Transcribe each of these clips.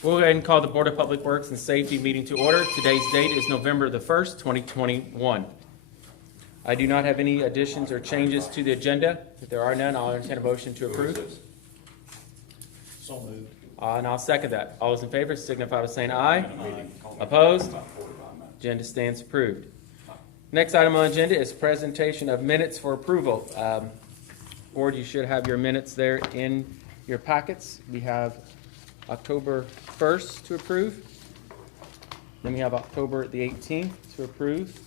We'll go ahead and call the Board of Public Works and Safety meeting to order. Today's date is November the 1st, 2021. I do not have any additions or changes to the agenda. If there are none, I'll entertain a motion to approve. So moved. And I'll second that. All those in favor signify by saying aye. Opposed? Agenda stands approved. Next item on the agenda is presentation of minutes for approval. Board, you should have your minutes there in your packets. We have October 1st to approve. Then we have October the 18th to approve.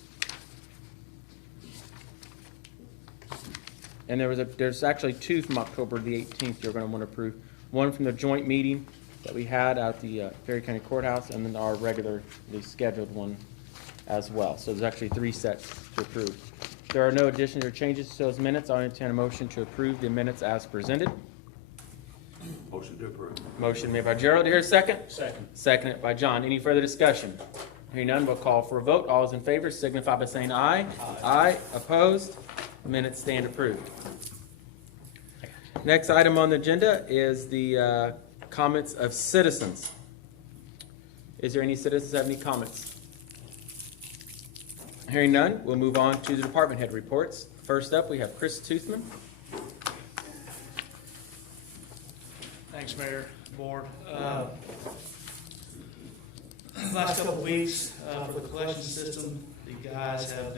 And there's actually two from October the 18th you're going to want to approve. One from the joint meeting that we had at the Perry County Courthouse, and then our regularly scheduled one as well. So there's actually three sets to approve. If there are no additions or changes to those minutes, I'll entertain a motion to approve the minutes as presented. Motion to approve. Motion made by Gerald. Here a second? Second. Seconded by John. Any further discussion? Hearing none, we'll call for a vote. All those in favor signify by saying aye. Aye. Opposed? Minutes stand approved. Next item on the agenda is the comments of citizens. Is there any citizens that have any comments? Hearing none, we'll move on to the department head reports. First up, we have Chris Toothman. Thanks, Mayor, Board. Last couple of weeks for the collection system, the guys have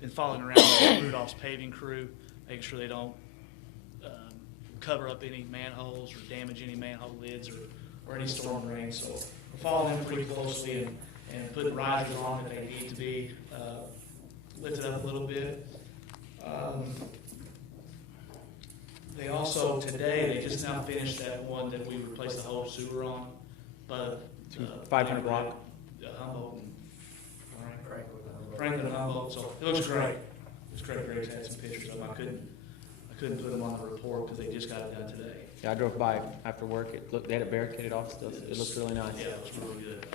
been following around with Rudolph's paving crew, making sure they don't cover up any manholes or damage any manhole lids or any storm drains. So we're following them pretty closely and putting risers on that they need to be lifted up a little bit. They also, today, they just now finished that one that we replaced the whole sewer on, but 500 block. Humboldt and Franklin and Humboldt, so it looks great. It's great. Greg's had some pictures of them. I couldn't put them on the report because they just got it done today. Yeah, I drove by after work. They had it barricaded off still. It looks really nice. Yeah, it looks really good.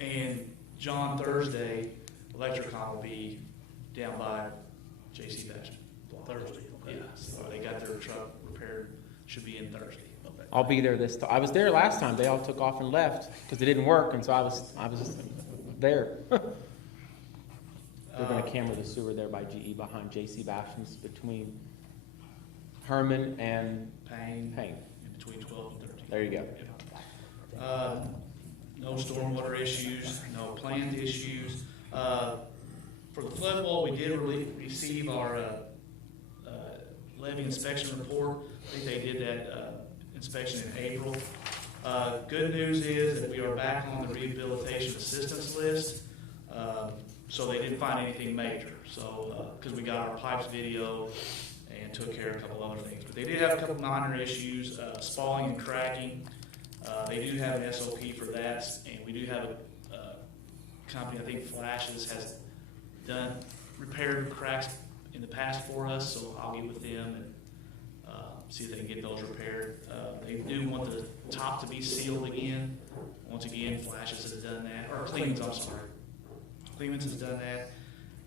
And John, Thursday, Electricon will be down by J.C. Bastion. Thursday. Yeah, so they got their truck repaired. Should be in Thursday. Okay. I'll be there this time. I was there last time. They all took off and left because it didn't work, and so I was there. They're going to camera the sewer there by GE behind J.C. Bastion's between Herman and Payne. Payne. In between 12 and 13. There you go. No stormwater issues, no planned issues. For the flood wall, we did receive our levee inspection report. I think they did that inspection in April. Good news is that we are back on the rehabilitation assistance list. So they didn't find anything major. So, because we got our pipes video and took care of a couple other things. But they did have a couple minor issues, spalling and cracking. They do have an SOP for that, and we do have a company, I think Flashes, has repaired cracks in the past for us, so I'll get with them and see if they can get those repaired. They do want the top to be sealed again. Once again, Flashes has done that, or Clemens, I'm sorry. Clemens has done that.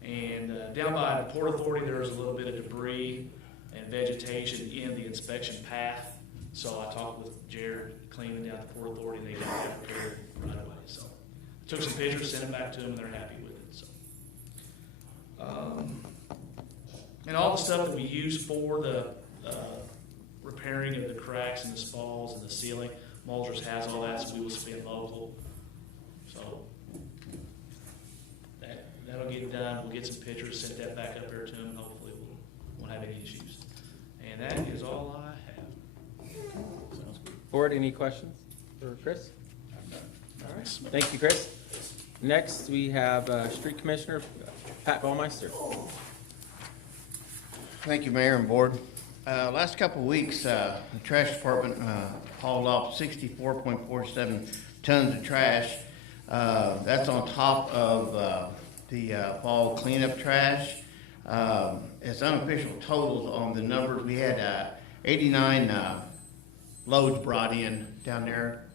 And down by the Port Authority, there was a little bit of debris and vegetation in the inspection path. So I talked with Jared Cleveland down at the Port Authority, and they got that repaired right away. So I took some pictures, sent them back to them, and they're happy with it. So, and all the stuff that we use for the repairing of the cracks and the spalls and the ceiling, Mulder's has all that, so we will spend local. So that'll get done. We'll get some pictures, send that back up there to them, and hopefully we won't have any issues. And that is all I have. Board, any questions for Chris? All right. Thank you, Chris. Next, we have Street Commissioner Pat Ballmeister. Thank you, Mayor and Board. Last couple of weeks, the trash department hauled off 64.47 tons of trash. That's on top of the fall cleanup trash. As unofficial totals on the numbers, we had 89 loads brought in down there,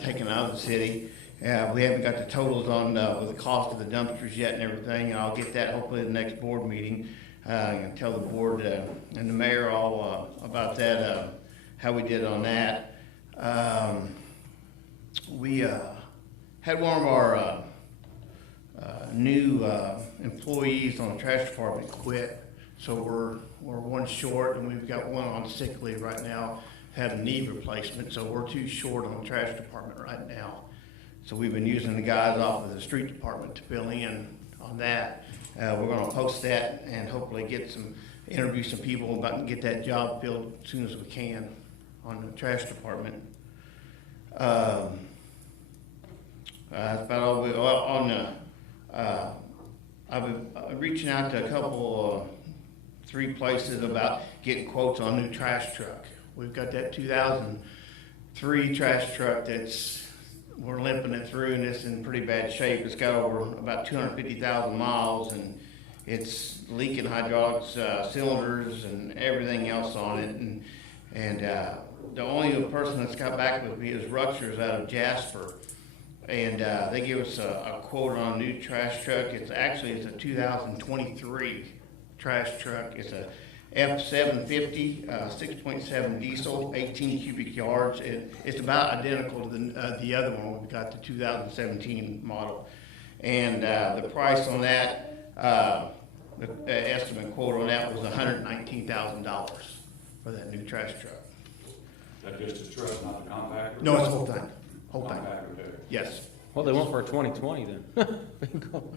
taken out of the city. We haven't got the totals on with the cost of the dumpsters yet and everything, and I'll get that hopefully at the next board meeting and tell the board and the mayor all about that, how we did on that. We had one of our new employees on the trash department quit, so we're one short, and we've got one on sick leave right now, having knee replacement, so we're two short on the trash department right now. So we've been using the guys off of the street department to fill in on that. We're gonna post that and hopefully interview some people about and get that job filled as soon as we can on the trash department. That's about all I've been reaching out to a couple, 3 places about getting quotes on a new trash truck. We've got that 2003 trash truck we're limping it through, and it's in pretty bad shape. It's got over about 250,000 miles, and it's leaking hydraulics, cylinders, and everything else on it. And the only person that's got back with me is Rutgers out of Jasper. And they give us a quote on a new trash truck. It's a 2023 trash truck. It's a F750, 6.7 diesel, 18 cubic yards. It's about identical to the other one. We've got the 2017 model. And the price on that, the estimate quote on that was $119,000 for that new trash truck. That just a truck, not a compactor? No, it's the whole thing. Whole thing. Compactor, too. Yes. Well, they went for a 2020 then.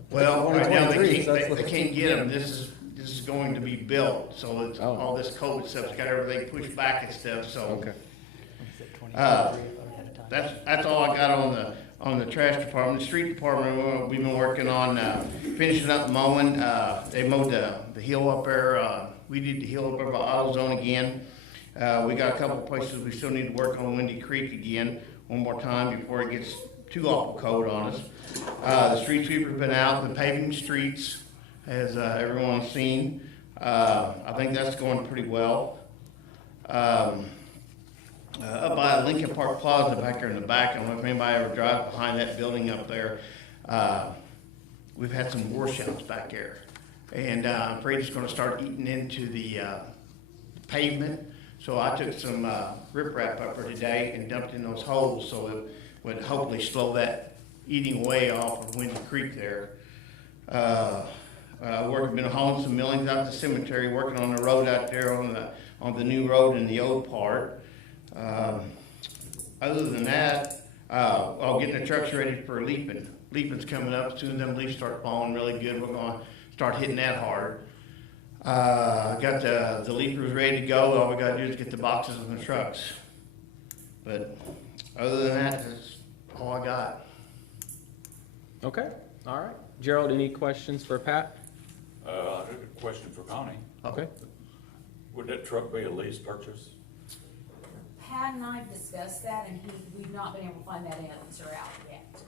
Well, right now they 2023, so can't get them. This is going to be built, so it's Oh. all this COVID stuff's got everything pushed back and stuff. So Okay. that's all I got on the trash department. The street department, we've been working on finishing up mowing. They mowed the hill up there. We did the hill up there by AutoZone again. We got a couple places we still need to work on Windy Creek again one more time before it gets too awful cold on us. The street sweeper's been out, the paving streets, as everyone's seen. I think that's going pretty well. Up by Lincoln Park Plaza back there in the back, I don't know if anybody ever drives behind that building up there. We've had some washouts back there. And I'm afraid it's gonna start eating into the pavement. So I took some riprap up there today and dumped in those holes, so it would hopefully slow that eating away off of Windy Creek there. Been hauling some millings out to the cemetery, working on the road out there on the new road in the old part. Other than that, I'll get the trucks ready for leaping. Leaping's coming up. As soon as them leaves start falling really good, we're gonna start hitting that hard. Got the leapers ready to go. All we gotta do is get the boxes in the trucks. But other than that, that's all I got. Okay, all right. Gerald, any questions for Pat? I have a question for Connie. Okay. Would that truck be a lease purchase? Pat and I have discussed that, and we've not been able to find that answer out yet.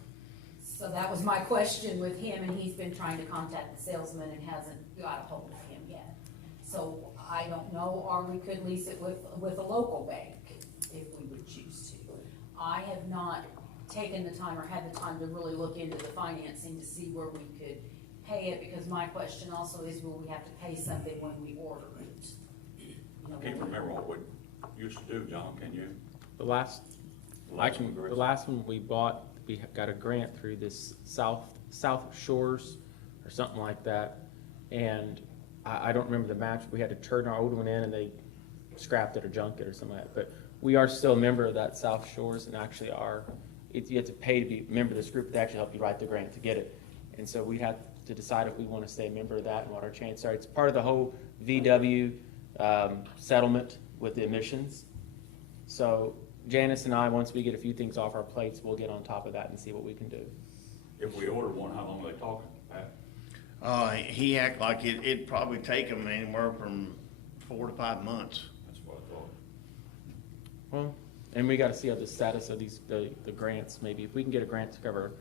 So that was my question with him, and he's been trying to contact the salesman and hasn't got a hold of him yet. So I don't know, or we could lease it with a local bank if we would choose to. I have not taken the time or had the time to really look into the financing to see where we could pay it, because my question also is, will we have to pay something when we order it? You know, I can't remember what we used to do, John, can you? The last Chris? the last one we bought, we got a grant through this South Shores or something like that. And I don't remember the match. We had to turn our old one in and they scrapped it or junked it or something like that. But we are still a member of that South Shores, and actually you have to pay to be a member of this group to actually help you write the grant to get it. And so we had to decide if we want to stay a member of that and what our chance are. It's part of the whole VW settlement with the emissions. So Janice and I, once we get a few things off our plates, we'll get on top of that and see what we can do. If we order one, how long are they talking, Pat? He act like it'd probably take him anywhere from 4 to 5 months. That's what I thought. Well, and we got to see how the status of the grants. Maybe if we can get a grant to cover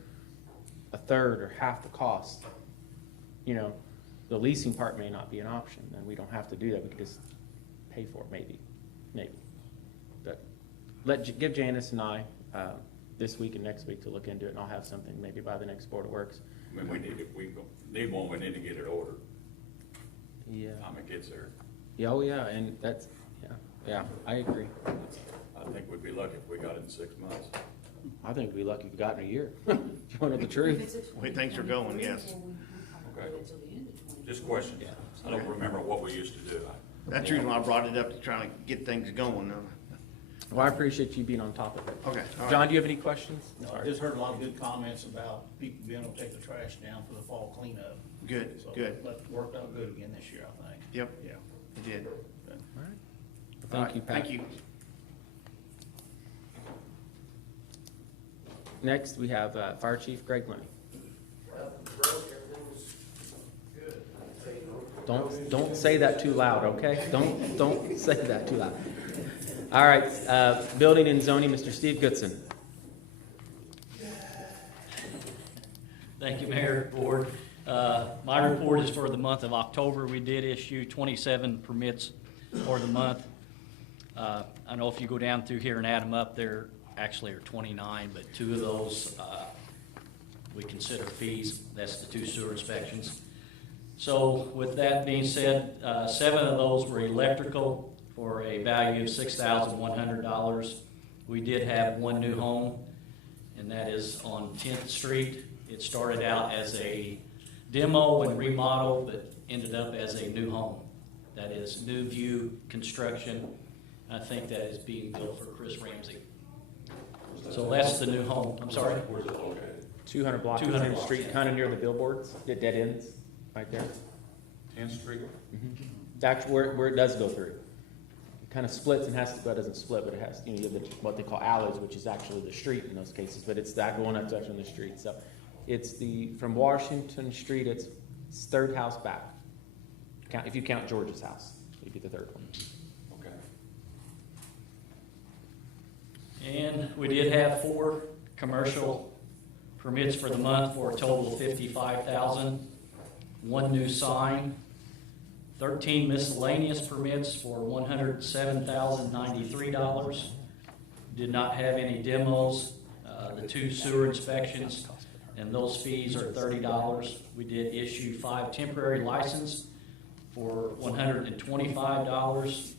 a third or half the cost, you know, the leasing part may not be an option. Then we don't have to do that. We could just pay for it, maybe. But give Janice and I this week and next week to look into it, and I'll have something maybe by the next Board of Works. I mean, we need one, we need to get it ordered. Yeah. Time it gets there. Yeah. Oh, yeah. And that's yeah. I agree. I I think we'd be lucky if we got it in 6 months. I think we'd be lucky if we got in a year, if you want to know the truth. Way things are going, yes. Okay. Just questions. I don't remember what we used to do. That's the reason why I brought it up, to try to get things going. Well, I appreciate you being on top of it. Okay, all right. John, do you have any questions? No, I just heard a lot of good comments about people being able to take the trash down for the fall cleanup. Good, So good. that worked out good again this year, I think. Yep, Yeah. it did. Thank you, Pat. Thank you. Next, we have Fire Chief Greg Lenny. Don't say that too loud, okay? Don't say that too loud. All right, Building and Zoning, Mr. Steve Goodson. Thank you, Mayor, Board. My report is for the month of October. We did issue 27 permits for the month. I know if you go down through here and add them up, there actually are 29, but 2 of those we consider fees. That's the 2 sewer inspections. So with that being said, 7 of those were electrical for a value of $6,100. We did have 1 new home, and that is on 10th Street. It started out as a demo and remodel, but ended up as a new home. That is New View Construction. I think that is being built for Chris Ramsey. So that's the new home. I'm sorry? Where's it located? 200 block, 200 10th block, Street, yeah. kind of near the billboards, the dead ends, right there. 10th Street? That's where it does go through. It kind of splits and has to, well, it doesn't split, but it has, you have what they call alleys, which is actually the street in those cases, but it's that going up to actually the street. So it's from Washington Street, it's 3rd house back. If you count George's house, it'd be the 3rd one. Okay. And we did have 4 commercial permits for the month for a total of $55,000. 1 new sign, 13 miscellaneous permits for $107,093. Did not have any demos. The 2 sewer inspections, and those fees are $30. We did issue 5 temporary licenses for $125.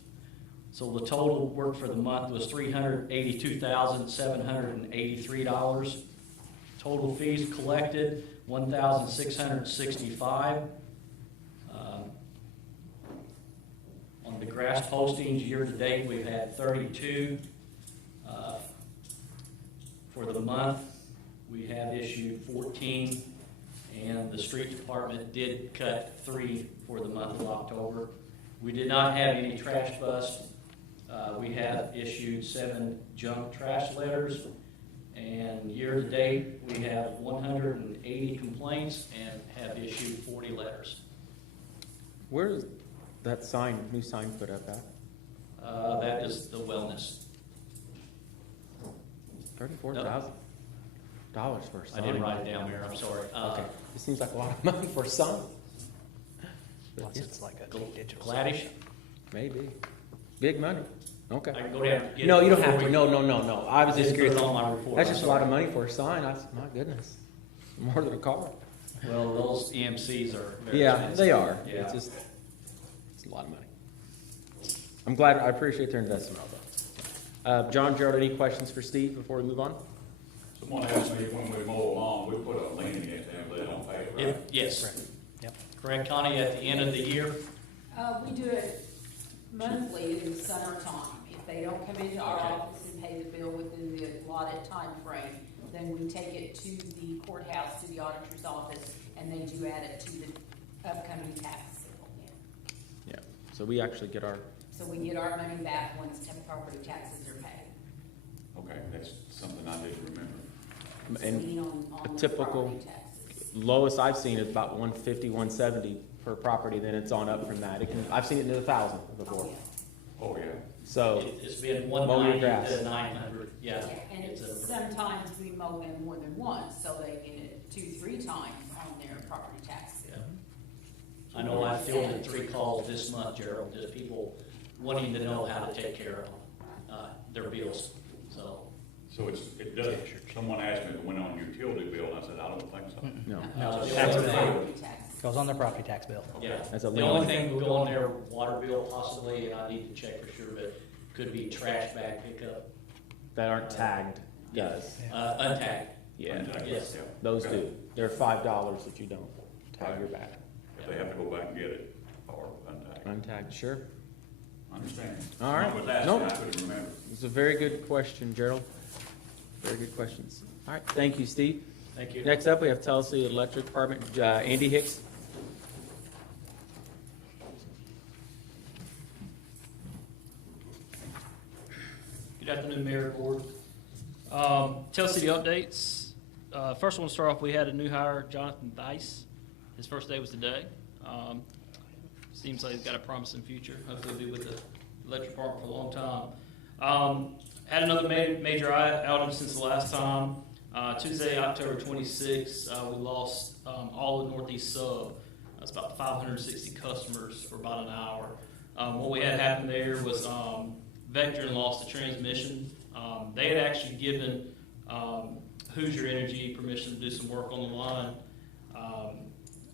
So the total work for the month was $382,783. Total fees collected, $1,665. On the grass postings, year-to-date, we've had 32. For the month, we have issued 14, and the street department did cut 3 for the month of October. We did not have any trash busts. We have issued 7 junk trash letters, and year-to-date, we have 180 complaints and have issued 40 letters. Where is that new sign put up at? That is the wellness. $34,000 for a sign. I didn't write it down, Mayor, I'm sorry. Okay, it seems like a lot of money for a sign. Plus, it's like a digital. Gladys, Maybe. Big money. Okay. I can go down and get it. No, you don't have before to. we- No. I was I just didn't put curious. it on my report, That's I'm just a lot of sorry. money for a sign. My goodness. More than a car. Well, those EMCs are very Yeah, expensive. they are. Yeah. It's a lot of money. I'm glad, I appreciate their investment although. John, Gerald, any questions for Steve before we move on? Someone asked me when we mow along, we put a lien against them, but they don't pay it, right? Yes. Yep. Correct, Connie, at the end of the year? We do it monthly in the summertime. If they don't come into our Okay. office and pay the bill within the allotted time frame, then we take it to the courthouse, to the auditor's office, and they do add it to the upcoming tax bill. Yeah. So we actually get our, So we get our money back once property taxes are paid. Okay, that's something I didn't remember. and Lien on a the typical property taxes. lowest I've seen is about 150, 170 per property, then it's on up from that. I've seen it into 1,000 before. Oh, yeah. So, It's been Mow your 190 grass. to 900, yeah. And It's a- sometimes we mow them more than once, so they get it 2-3 times on their property tax bill. I know I fielded 3 calls this month, Gerald, just people wanting to know how to take care of their bills, so. So it does, someone asked me if it went on utility bill, and I said, I don't think so. no. No, the Tax only bill. thing- Property taxes. Goes on their property tax bill. Yeah, That's a the lien. only thing will go on their water bill possibly, and I need to check for sure, but could be trash bag pickup, That aren't tagged, yes. untagged. Yeah, Yes. those do. They're $5 if you don't tag your bag. They have to go back and get it, or untagged. Untagged, sure. Understand? All right. But last Nope. night I couldn't remember. It's a very good question, Gerald. Very good questions. All right, thank you, Steve. Thank you. Next up, we have Tennessee Electric Department, Andy Hicks. Good afternoon, Mayor and Board. Tell City updates. First one to start off, we had a new hire, Jonathan Thice. His first day was today. Seems like he's got a promising future. Hopefully he'll be with the electric department for a long time. Had another major outage since the last time. Tuesday, October 26th, we lost all of Northeast Sub. That's about 560 customers for about an hour. What we had happen there was Vectren lost the transmission. They had actually given Hoosier Energy permission to do some work on the line.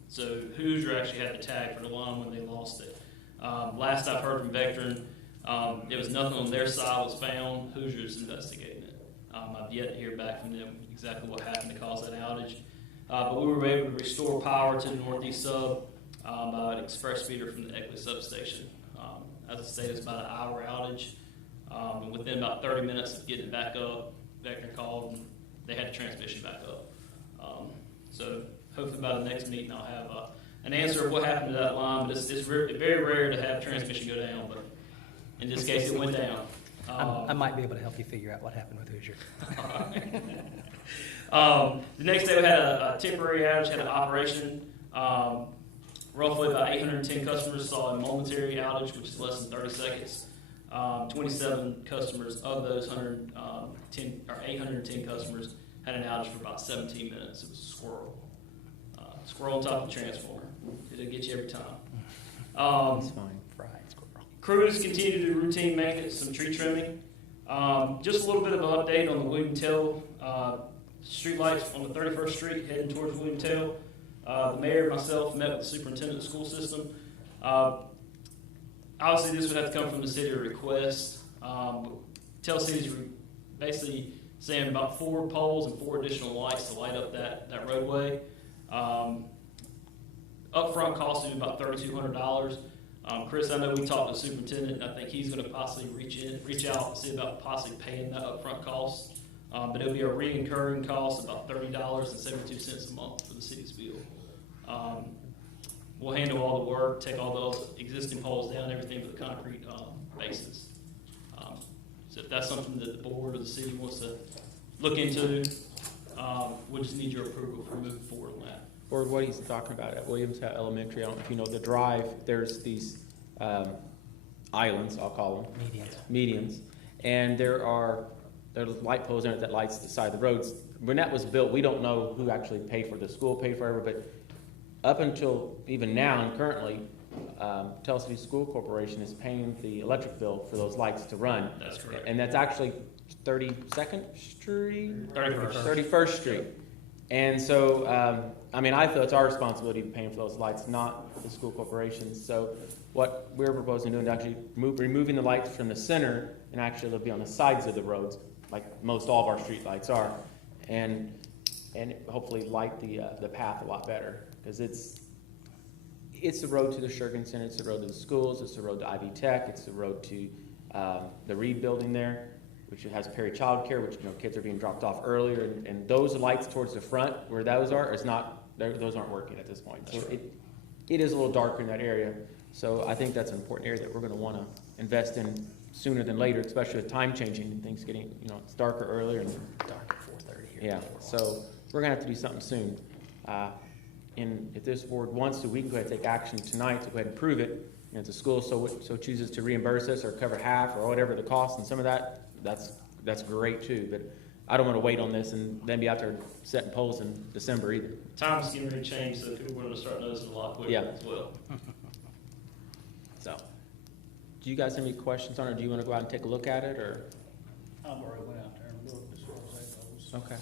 So Hoosier actually had the tag for the line when they lost it. Last I've heard from Vectren, there was nothing on their side was found. Hoosier's investigating it. I've yet to hear back from them exactly what happened to cause that outage. But we were able to restore power to the Northeast Sub by an express feeder from the Eckley substation. As I stated, it's about an hour outage. And within about 30 minutes of getting it back up, Vectren called and they had the transmission back up. So hopefully by the next meeting I'll have an answer of what happened to that line. But it's very rare to have transmission go down, but in this case it went down. I might be able to help you figure out what happened with Hoosier. The next day we had a temporary outage, had an operation. Roughly about 810 customers saw a momentary outage, which is less than 30 seconds. 27 customers of those 810 customers had an outage for about 17 minutes. It was a squirrel. Squirrel on top of the transformer. It'll get you every time. That's fine. Fried squirrel. Crews continue to do routine maintenance, some tree trimming. Just a little bit of an update on the William Tell streetlights on the 31st Street heading towards William Tell. The mayor and myself met with the superintendent of the school system. Obviously, this would have to come from the city or request. Tell City's basically saying about 4 poles and 4 additional lights to light up that roadway. Upfront cost is about $3,200. Chris, I know we talked to the superintendent. I think he's going to possibly reach out and see about possibly paying that upfront cost. But it'll be a recurring cost about $30.72 a month for the city's bill. We'll handle all the work, take all those existing poles down, everything but the concrete bases. So if that's something that the board or the city wants to look into, we'll just need your approval for moving forward on that. Or what he's talking about at Williams Elementary, I don't know if you know the drive, there's these islands, I'll call them. Medians. And there's light poles in it that lights the side of the roads. When that was built, we don't know who actually paid for it. The school paid for it, but up until even now and currently, Tell City School Corporation is paying the electric bill for those lights to run. That's correct. And that's actually 32nd Street? 31st. 31st Street. And so, I feel it's our responsibility to pay for those lights, not the school corporation's. So what we're proposing doing is actually removing the lights from the center, and actually they'll be on the sides of the roads, like most all of our street lights are, and hopefully light the path a lot better, because it's the road to the Shergan Center, it's the road to the schools, it's the road to Ivy Tech, it's the road to the Reed Building there, which has Perry Child Care, which kids are being dropped off earlier, and those lights towards the front where those are those aren't working at this point. So it is a little darker in that area. So I think that's an important area that we're going to want to invest in sooner than later, especially with time changing and things getting it's darker earlier and Dark at 4:30 here. yeah. So we're going to have to do something soon. And if this board wants to, we can go ahead and take action tonight to go ahead and prove it. If the school so chooses to reimburse us or cover half or whatever the cost and some of that, that's great too. But I don't want to wait on this and then be out there setting poles in December either. Time's getting ready to change, so people are going to start noticing a lot quicker Yeah. as well. So, do you guys have any questions on it, or do you want to go out and take a look at it, or? I've already went out there and looked as far as that goes. Okay.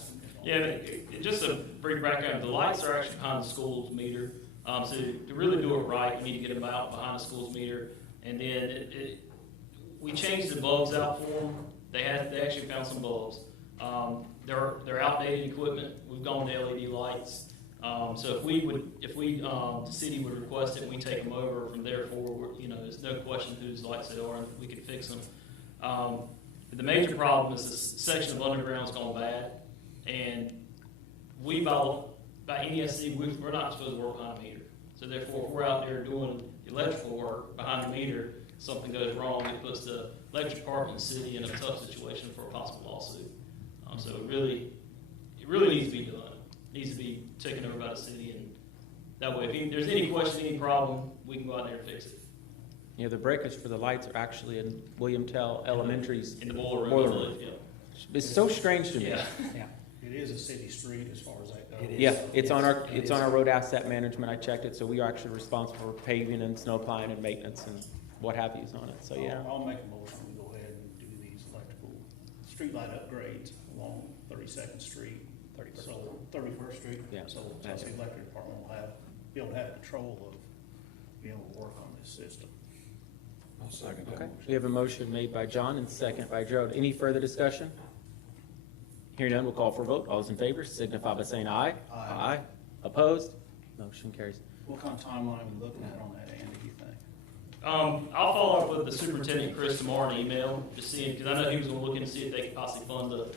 Yeah, just a brief background, the lights are actually behind the school's meter. So to really do it right, you need to get them out behind the school's meter. And then we changed the bulbs out for them. They actually found some bulbs. They're outdated equipment. We've gone to LED lights. So if the city would request it, we take them over from there forward. You know, there's no question whose lights they are, and we can fix them. The major problem is this section of underground's gone bad, and we by NESC, we're not supposed to work behind a meter. So therefore, if we're out there doing electrical work behind the meter, something goes wrong, it puts the electric department and the city in a tough situation for a possible lawsuit. So it really needs to be done. It needs to be taken over by the city, and that way, if there's any question, any problem, we can go out there and fix it. You know, the breakers for the lights are actually in William Tell Elementary's. In the boiler room, Boiler I room. believe, yeah. It's so strange to me. Yeah. Yeah. It is a city street as far as that goes. It is. Yeah, it's on our, It it's is. on our road asset management. I checked it, so we are actually responsible for paving and snow plowing and maintenance and what have yous on it, so yeah. I'll make a motion, we go ahead and do these electrical streetlight upgrades along 32nd Street. 31st Street. Yeah. So the electric department will be able to have control of being able to work on this system. I'll second that Okay, motion. we have a motion made by John and second by Gerald. Any further discussion? Hearing none, we'll call for a vote. All those in favor signify by saying aye. Aye. Opposed? Motion carries. What kind of timeline are we looking at on that, Andy, do you think? I'll follow up with the superintendent, Chris, tomorrow in email, just seeing, because I know he was gonna look in and see if they could possibly fund the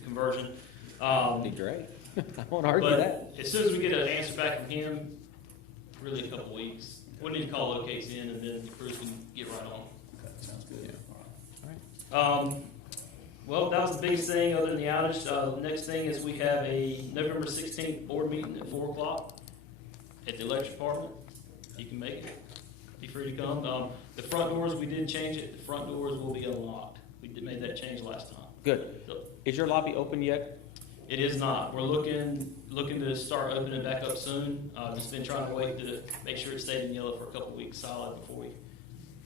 conversion. That'd be great. I won't argue that. But as soon as we get an answer back from him, really a couple weeks, we need to call locates in, and then Bruce can get right on. Okay, sounds good. Yeah. All right. Well, that was the biggest thing other than the outage. The next thing is we have a November 16th board meeting at 4 o'clock at the electric department. You can make it. Be free to come. The front doors, we did change it. The front doors will be unlocked. We made that change last time. Good. So Is your lobby open yet? it is not. We're looking to start opening back up soon. Just been trying to wait to make sure it stayed in yellow for a couple weeks solid before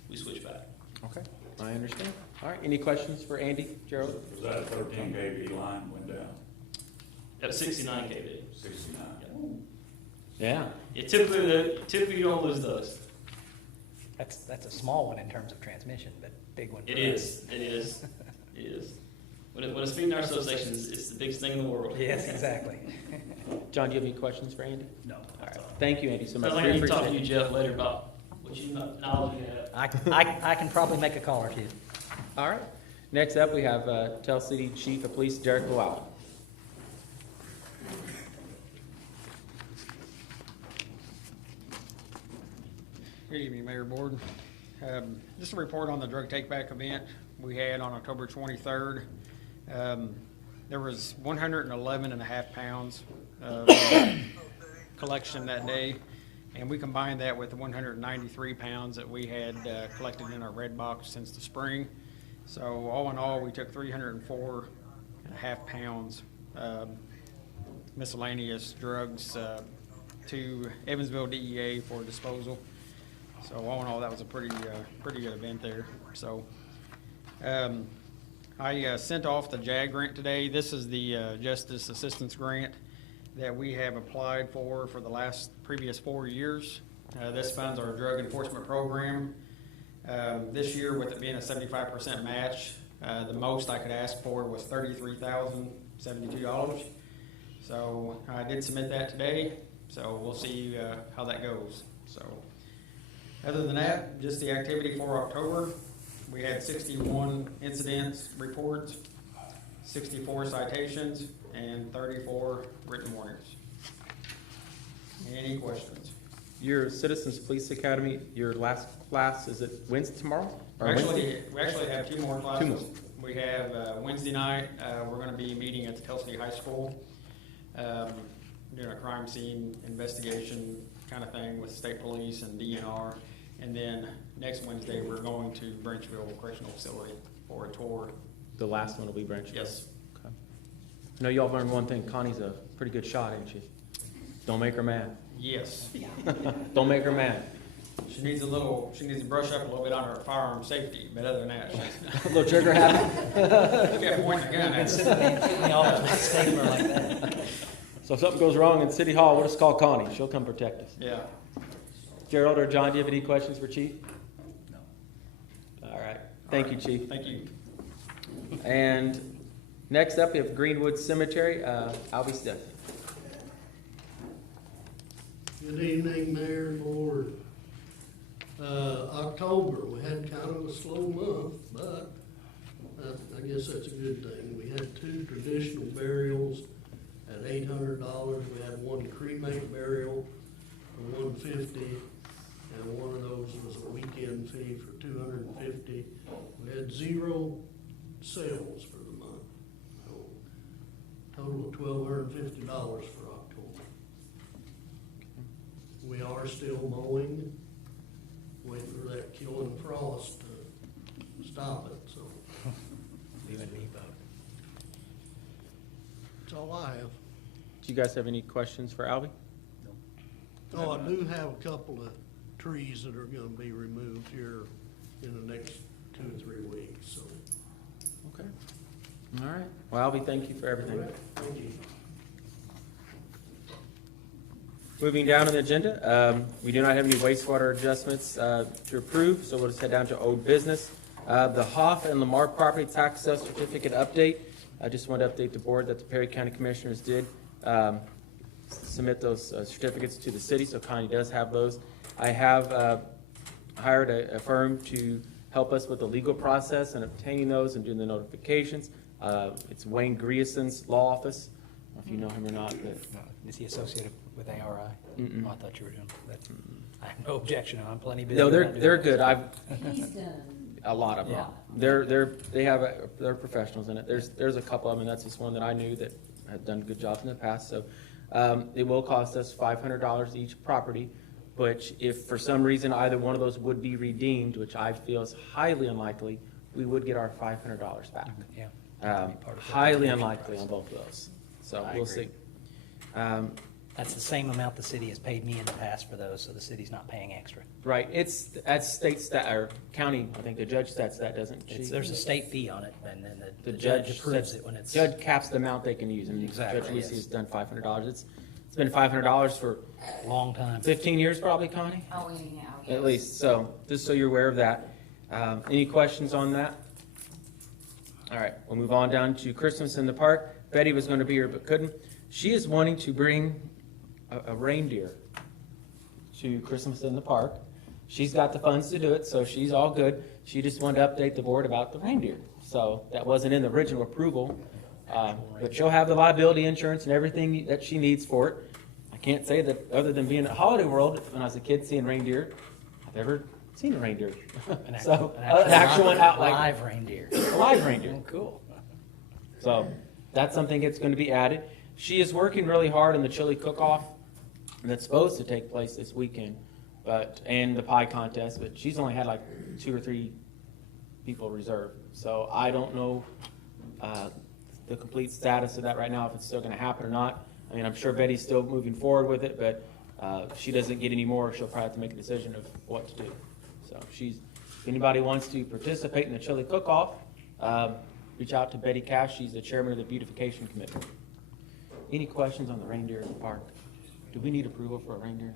we switch back. Okay, I understand. All right, any questions for Andy, Gerald? Was that a 13 kV line went down? That was 69 kV. 69. Yeah. Yeah, typically you don't lose those. That's a small one in terms of transmission, but big one. It is. When it's feeding our substation, it's the biggest thing in the world. Yes, exactly. John, do you have any questions for Andy? No. All right, thank you, Andy, so much. Sounds like We I need to talk to appreciate you, it. Jeff, later about what you knowledge you have. I can probably make a call or two. All right, next up, we have Tell City Chief of Police Derek Lowell. Good evening, Mayor Board. Just a report on the drug take-back event we had on October 23rd. There was 111 and a half pounds of collection that day, and we combined that with the 193 pounds that we had collected in our red box since the spring. So all in all, we took 304 and a half pounds miscellaneous drugs to Evansville DEA for disposal. So all in all, that was a pretty good event there. So I sent off the JAG grant today. This is the Justice Assistance Grant that we have applied for the previous 4 years. This funds our drug enforcement program. This year, with it being a 75% match, the most I could ask for was $33,072. So I did submit that today. So we'll see how that goes. So. Other than that, just the activity for October, we had 61 incidents reports, 64 citations, and 34 written warnings. Any questions? Your Citizens Police Academy, your last class, is it Wednesday tomorrow? Or Wednesday? We actually have 2 more classes. 2 more. We have Wednesday night, we're going to be meeting at the Tell City High School, doing a crime scene investigation kind of thing with state police and DNR. And then next Wednesday, we're going to Branchville Correctional Facility for a tour. The last one will be Branch. Yes. Okay. I know y'all learned one thing. Connie's a pretty good shot, ain't she? Don't make her mad. Yes. Don't make her mad. She needs to brush up a little bit on her firearm safety, but other than that, she's. A little trigger happy? She kept pointing the gun at us. Instead of hitting the office with a stapler like that. So if something goes wrong in City Hall, we'll just call Connie. She'll come protect us. Yeah. Gerald or John, do you have any questions for Chief? No. All right. Thank you, Chief. Thank you. And next up, we have Greenwood Cemetery, Albie Smith. Good evening, Mayor and Board. October, we had kind of a slow month, but I guess that's a good thing. We had 2 traditional burials at $800. We had 1 cremate burial for $150, and one of those was a weekend fee for $250. We had 0 sales for the month. So, total of $1,250 for October. We are still mowing, waiting for that killing frost to stop it, so You and me both. that's all I have. Do you guys have any questions for Albie? Oh, I do have a couple of trees that are gonna be removed here in the next 2 or 3 weeks, so. Okay. All right. Well, Albie, thank you for everything. Thank you. Moving down on the agenda, we do not have any wastewater adjustments to approve, so we'll just head down to old business. The Hoff and Lamar property tax sale certificate update. I just want to update the board that the Perry County Commissioners did submit those certificates to the city, so Connie does have those. I have hired a firm to help us with the legal process and obtaining those and doing the notifications. It's Wayne Grieson's law office. I don't know if you know him or not, but No, is he associated with ARI? Mm-mm. Oh, I thought you were doing that. I have no objection. I'm plenty busy. no, when I do they're it. good. I've He's done, a lot of them. Yeah. They're professionals in it. There's a couple of them, and that's just one that I knew that had done good jobs in the past. So it will cost us $500 each property, which if for some reason either one of those would be redeemed, which I feel is highly unlikely, we would get our $500 back. Yeah. Part of it. Highly unlikely on both of those. So I we'll agree. see. That's the same amount the city has paid me in the past for those, so the city's not paying extra. Right, that's state stat, or county, I think the judge sets that, doesn't she? There's a state fee on it, and then The the judge judge approves sets, it when it's. judge caps the amount they can use, and Exactly, Judge Lucy yes. has done $500. It's been $500 for Long time. 15 years probably, Connie, oh, anyhow, yes. at least, so, just so you're aware of that. Any questions on that? All right, we'll move on down to Christmas in the Park. Betty was gonna be here but couldn't. She is wanting to bring a reindeer to Christmas in the Park. She's got the funds to do it, so she's all good. She just wanted to update the board about the reindeer. So that wasn't in the original approval. But she'll have the liability insurance and everything that she needs for it. I can't say that, other than being at Holiday World, when I was a kid seeing reindeer, I've ever seen a reindeer. So, an actual one out like Live reindeer. a live reindeer. Oh, cool. So that's something that's going to be added. She is working really hard on the chili cook-off that's supposed to take place this weekend, and the pie contest, but she's only had like 2 or 3 people reserved. So I don't know the complete status of that right now, if it's still going to happen or not. I mean, I'm sure Betty's still moving forward with it, but if she doesn't get any more, she'll probably have to make a decision of what to do. So if anybody wants to participate in the chili cook-off, reach out to Betty Cash. She's the chairman of the beautification committee. Any questions on the reindeer in the park? Do we need approval for a reindeer in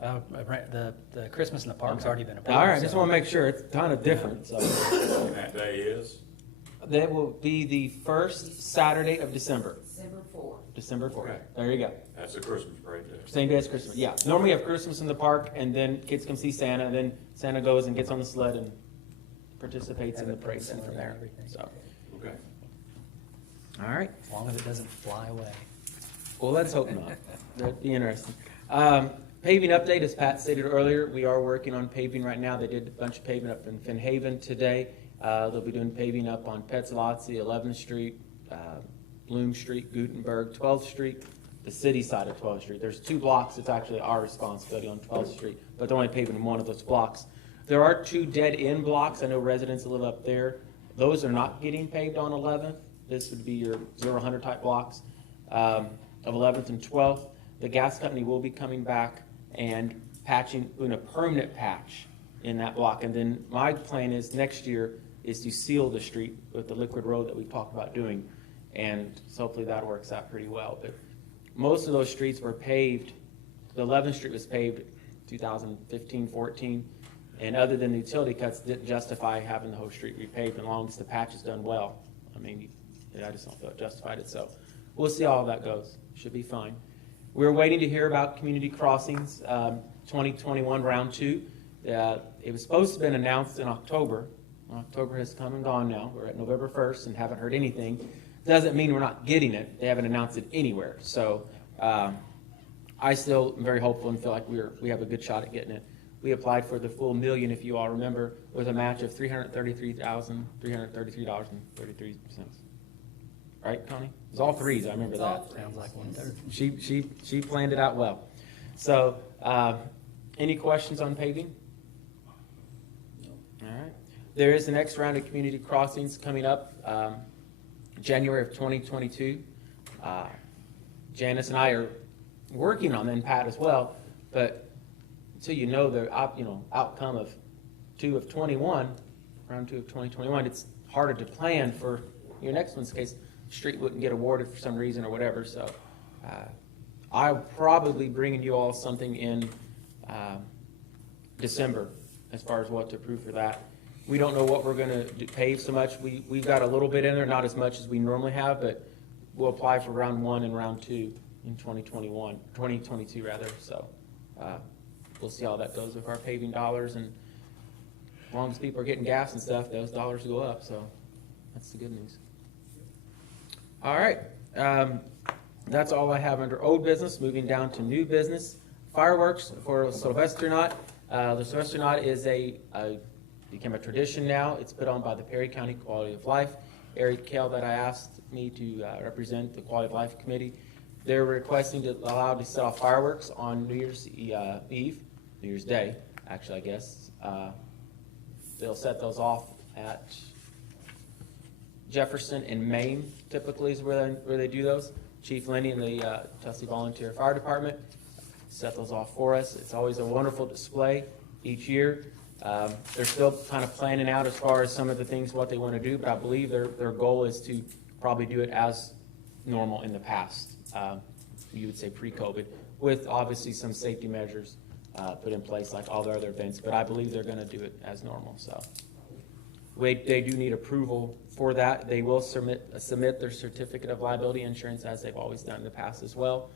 the park? The Christmas in the park's already been approved. All right, just so- want to make sure. It's kind of different, so. And that day is? That will be the first Saturday of December, December 4th. December 4th. Okay. There you go. That's a Christmas parade day. Same day as Christmas, yeah. Normally we have Christmas in the park, and then kids come see Santa, and then Santa goes and gets on the sled and participates in the parade scene from there, so. Okay. All right. As long as it doesn't fly away. Well, let's hope not. That'd be interesting. Paving update, as Pat stated earlier, we are working on paving right now. They did a bunch of paving up in Finn Haven today. They'll be doing paving up on Petzolazzi, 11th Street, Bloom Street, Gutenberg, 12th Street, the city side of 12th Street. There's 2 blocks. It's actually our responsibility on 12th Street, but they're only paving in one of those blocks. There are 2 dead-end blocks. I know residents that live up there. Those are not getting paved on 11th. This would be your 0-100 type blocks of 11th and 12th. The gas company will be coming back and doing a permanent patch in that block. And then my plan is next year is to seal the street with the liquid road that we've talked about doing. And so hopefully that works out pretty well. But most of those streets were paved. The 11th Street was paved 2015, 14. And other than the utility cuts, didn't justify having the whole street repaved as long as the patch is done well. I mean, I just don't feel it justified it, so we'll see how that goes. Should be fine. We're waiting to hear about community crossings, 2021 round 2. It was supposed to have been announced in October. October has come and gone now. We're at November 1st and haven't heard anything. Doesn't mean we're not getting it. They haven't announced it anywhere. So I still am very hopeful and feel like we have a good shot at getting it. We applied for the full $1 million, if you all remember, with a match of $333,333.33. Right, Connie? It was all threes. I remember that. Sounds like 1/3. She planned it out well. So, any questions on paving? All right. There is the next round of community crossings coming up, January of 2022. Janice and I are working on them, and Pat as well, but until you know the outcome of round 2 of 2021, it's harder to plan for your next one's case. Street wouldn't get awarded for some reason or whatever, so I'll probably bringing you all something in December as far as what to approve for that. We don't know what we're going to pave so much. We've got a little bit in there, not as much as we normally have, but we'll apply for round 1 and round 2 in 2022 rather. So we'll see how that goes with our paving dollars, and as long as people are getting gas and stuff, those dollars go up. So that's the good news. All right, that's all I have under old business. Moving down to new business, fireworks for Sylvester Knot. The Sylvester Knot is became a tradition now. It's put on by the Perry County Quality of Life. Eric Kell that I asked me to represent the Quality of Life Committee. They're requesting to allow to set off fireworks on New Year's Eve, New Year's Day, actually, I guess. They'll set those off at Jefferson and Maine, typically is where they do those. Chief Lenny and the Tussey Volunteer Fire Department set those off for us. It's always a wonderful display each year. They're still kind of planning out as far as some of the things, what they want to do, but I believe their goal is to probably do it as normal in the past. You would say pre-COVID, with obviously some safety measures put in place like all the other events, but I believe they're going to do it as normal. So they do need approval for that. They will submit their certificate of liability insurance as they've always done in the past as well.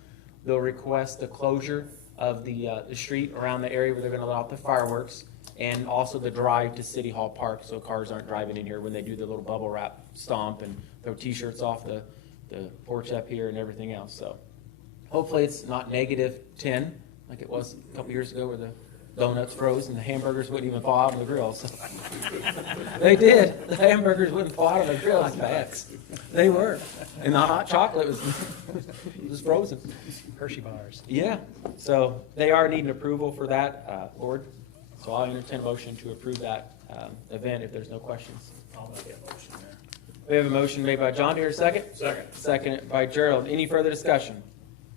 They'll request the closure of the street around the area where they're going to let off the fireworks, and also the drive to City Hall Park, so cars aren't driving in here when they do the little bubble wrap stomp and throw T-shirts off the porch up here and everything else. So hopefully it's not -10 like it was a couple years ago where the donuts froze and the hamburgers wouldn't even thaw out of the grill. So they did. The hamburgers wouldn't thaw out of the grill like that. They were. And the hot chocolate was frozen. Hershey bars. Yeah. So they are needing approval for that, Board. So I'll entertain a motion to approve that event if there's no questions. I'll make that motion there. We have a motion made by John. Here, second? Second. Second by Gerald. Any further discussion?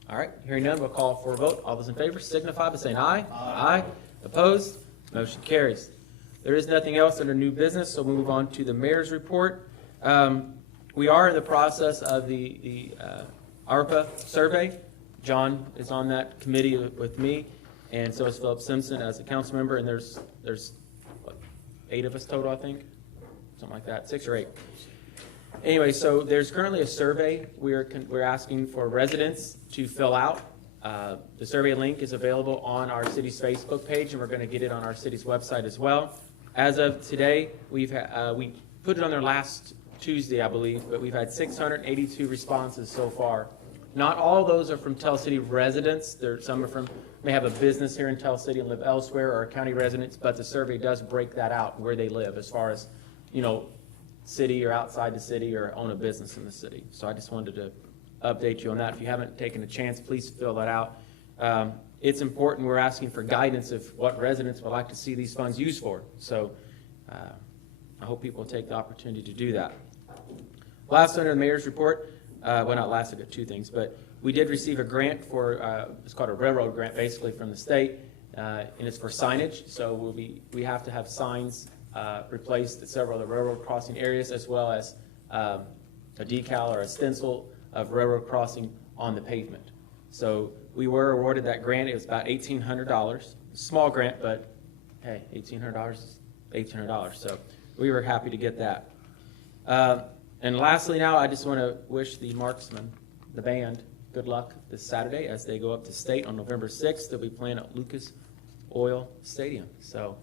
All right, hearing none, we'll call for a vote. All those in favor signify by saying aye. Aye. Opposed? Motion carries. There is nothing else under new business, so we'll move on to the mayor's report. We are in the process of the ARPA survey. John is on that committee with me, and so is Philip Simpson as a council member, and there's what, 8 of us total, I think? Something like that, 6 or 8. Anyway, so there's currently a survey we're asking for residents to fill out. The survey link is available on our city's Facebook page, and we're going to get it on our city's website as well. As of today, we put it on there last Tuesday, I believe, but we've had 682 responses so far. Not all those are from Tell City residents. Some are may have a business here in Tell City and live elsewhere, or county residents, but the survey does break that out where they live as far as, city or outside the city or own a business in the city. So I just wanted to update you on that. If you haven't taken a chance, please fill that out. It's important. We're asking for guidance of what residents would like to see these funds used for. So I hope people will take the opportunity to do that. Last under the mayor's report, well, not last, I got 2 things, but we did receive a grant for, it's called a railroad grant basically from the state, and it's for signage. So we have to have signs replaced at several of the railroad crossing areas, as well as a decal or a stencil of railroad crossing on the pavement. So we were awarded that grant. It was about $1,800. Small grant, but hey, $1,800 is $1,800. So we were happy to get that. And lastly now, I just want to wish the Marksmen, the band, good luck this Saturday as they go up to state on November 6th. They'll be playing at Lucas Oil Stadium. So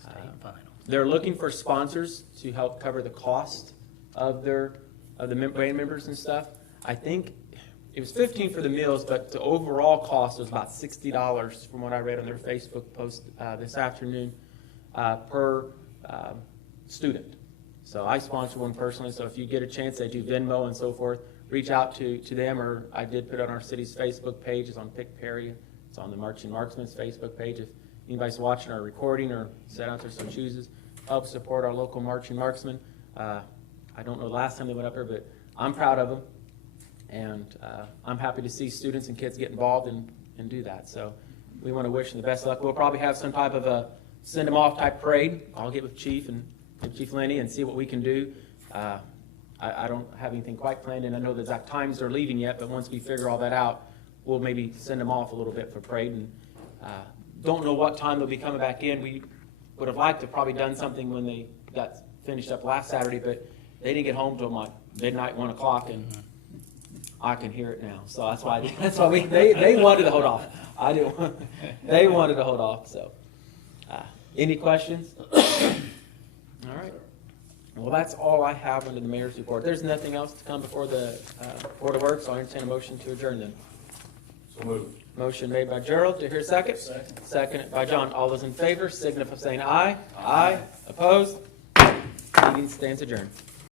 State final. they're looking for sponsors to help cover the cost of the band members and stuff. I think it was $15 for the meals, but the overall cost was about $60 from what I read on their Facebook post this afternoon per student. So I sponsor one personally, so if you get a chance, they do Venmo and so forth, reach out to them, or I did put it on our city's Facebook page. It's on Pick Perry. It's on the Marching Marksman's Facebook page. If anybody's watching our recording or sat out there so chooses, help support our local Marching Marksmen. I don't know the last time they went up there, but I'm proud of them. And I'm happy to see students and kids get involved and do that. So we want to wish them the best of luck. We'll probably have some type of a send them off type parade. I'll get with Chief and Chief Lenny and see what we can do. I don't have anything quite planned, and I know the exact times they're leaving yet, but once we figure all that out, we'll maybe send them off a little bit for parade. And don't know what time they'll be coming back in. We would have liked to probably done something when they got finished up last Saturday, but they didn't get home till like midnight, 1 o'clock, and I can hear it now. So that's why they wanted to hold off. I didn't. They wanted to hold off. So, any questions? All right. Well, that's all I have under the mayor's report. There's nothing else to come before the Board of Works. I'll entertain a motion to adjourn then. So moved. Motion made by Gerald. To hear a second? Second. Second by John. All those in favor signify by saying aye. Aye. Opposed? Meeting stands adjourned.